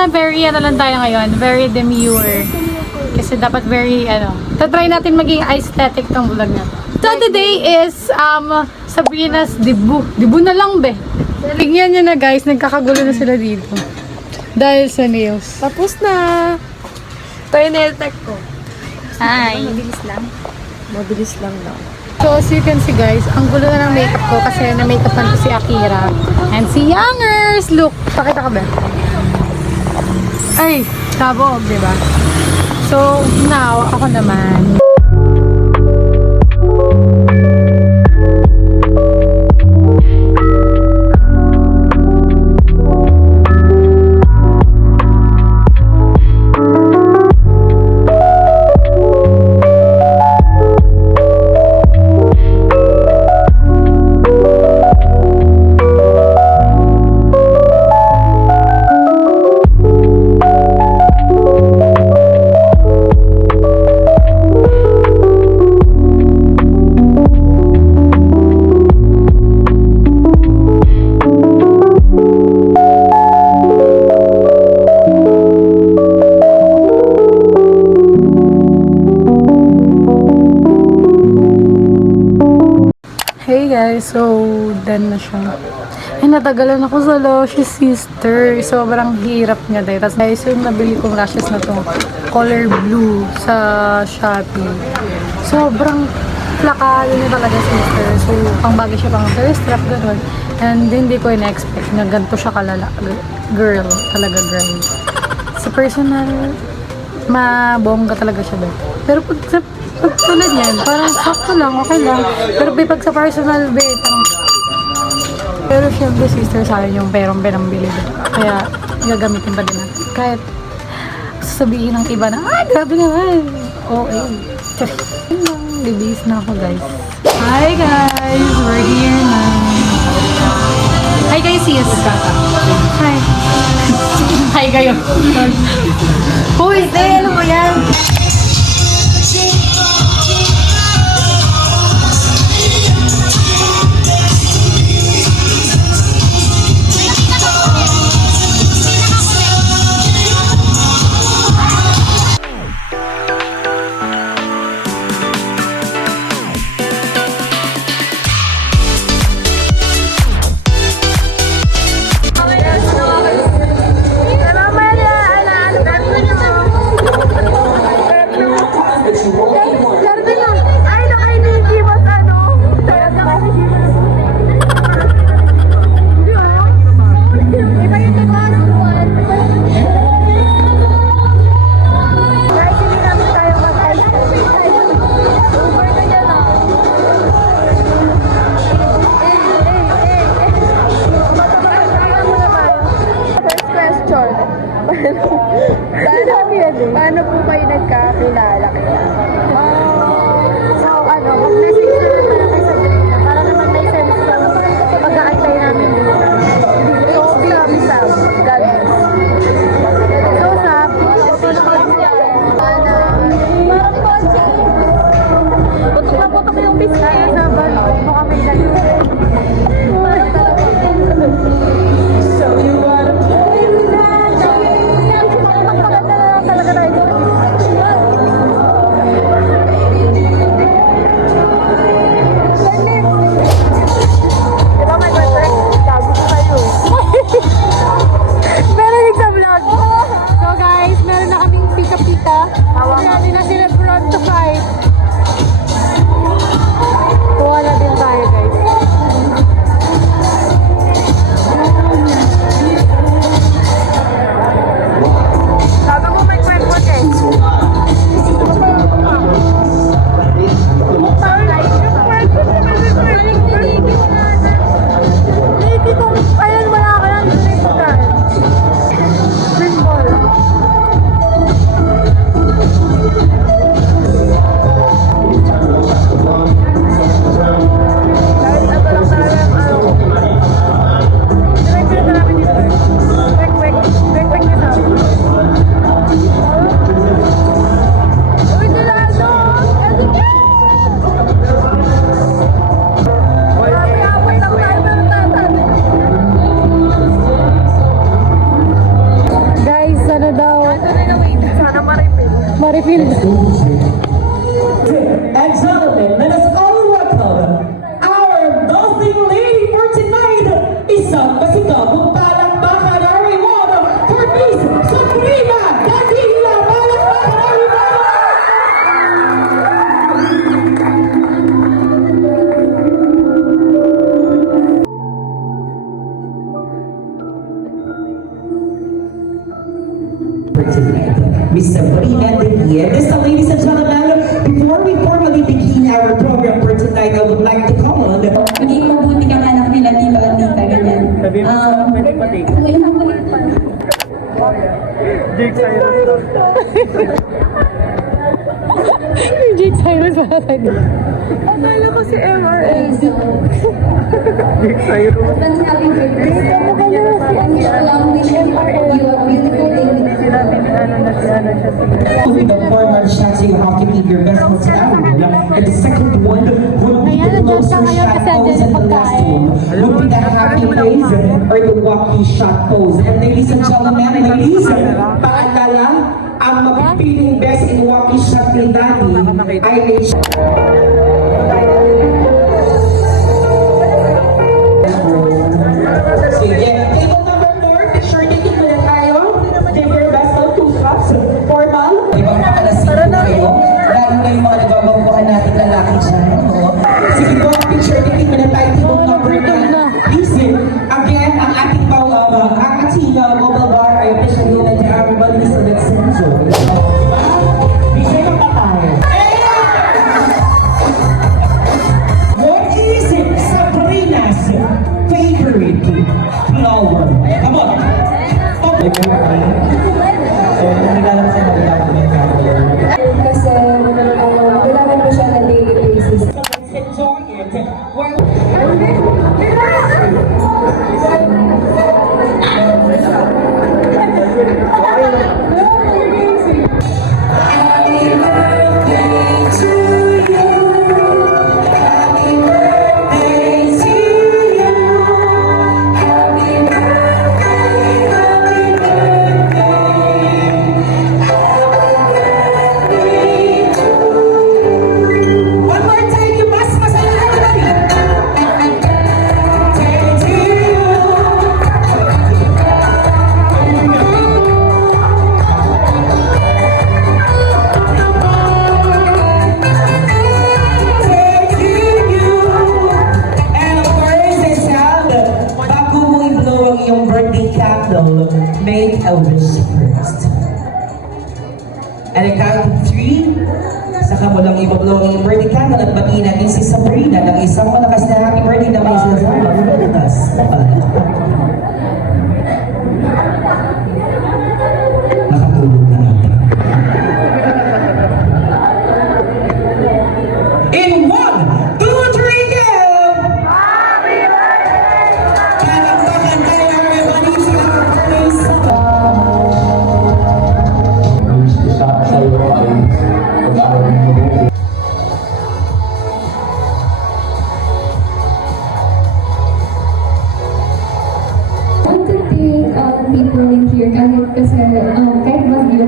sana very ano lang tayo ngayon, very demure. Kasi dapat very tatry natin maging aesthetic tong vlog na to. So today is Sabrina's debut. Debut na lang be. Tingnan nyo na guys, nagkakagulo na sila dito. Dahil sa nails. Tapos na. Ito yung nail tech ko. Hi! Mabilis lang. Mabilis lang daw. So as you can see guys, ang gulo na ng makeup ko kasi na-makeupan ko si Akira and si Youngers. Look, pakita ka ba? Ay, sabog, di ba? So now, ako naman. Hey guys, so done na siya. Ay, natagalan ako sa Lush Sister. Sobrang hirap niya dahil. Tapos guys, yung nabili kong lashes na to, color blue sa Shopee. Sobrang plakado niya talaga sister. So, pang bagay siya pang thirst trap, gano'n. And hindi ko in-expect na ganito siya kalala. Girl, talaga girl. Sa personal, mabongga talaga siya dahil. Pero pag tulad yan, parang sakto lang, okay lang. Pero pag sa personal bait, pero syempre sister sa akin yung perong pinambili din. Kaya gagamitin pa din natin. Kahit sasabihin ng iba na, ay grabe naman. Okay. Yun lang, libis na ako guys. Hi guys, we're here na. Hi guys, sis. Hi. Hi kayo. Hoy, ano mo yan? Paano po kayo nagkakilala kaya? So, mag-message na lang pala kay Sabrina para naman may sense na pag-aantay namin dito. So, Sam, God bless. So, Sam, ito naman siya. Parang kotse. Putok na putok yung bisaya sa balo. Baka may lalito. So, you wanna play with that? Magpaganda na lang talaga tayo dito. I feel And gentlemen, let us all welcome our buzzing lady for tonight. Isang masigabong palakpakan, everyone, for Miss Sabrina Gadilla. Palakpakan, everyone! For tonight, Miss Sabrina Gadilla. This, ladies and gentlemen, before we formally begin our program for tonight, I would like to call on Maging mabuti kang anak nila, tito at tita, ganyan. Ngayon ako Yung Jake Cyrus wala tayo. Akala ko si MRS. Jake Cyrus. Advance happy birthday. Wish ko lang, wish you a beautiful day. with the formal shots, you have to give your best foot down. And the second one will be the closer shot pose, and the last one will be the happy place or the walking shot pose. And ladies and gentlemen, ladies, paalala, ang mapipiling best in walking shot ni Daddy ay sige. Table number 4, be sure taking muna tayo. Give your best out to cups. Formal. Ibang nakalasito kayo. Lalo na yung mga nagbabangkuhan natin lalaki dyan. No? Sige po, picture taking muna tayo. Table number 9. Please, again, ang ating ating mobile bar ay officially na dyan. Everybody is let's enjoy. Bisa ka pa tayo. What is Sabrina's favorite flower? Come on. Kasi kailangan ko siya na daily basis. Enjoy it. Well, one more time, you must masaya na natin. Thank you. Thank you. And of course, I said, bago mo i-blow ang iyong birthday candle, make a wish first. And I count to 3, saka mo lang i-blow ang iyong birthday candle at batiin natin si Sabrina ng isang malakas na happy birthday na may sinasabi. Malakas na pala. Nakatulog na natin. In 1, 2, 3, go! Palakpakan tayo, everybody, sa our birthday song. Sa iyo ay pag-aaral ng mabuti. I want to thank people in here kahit kasi kahit bagyo,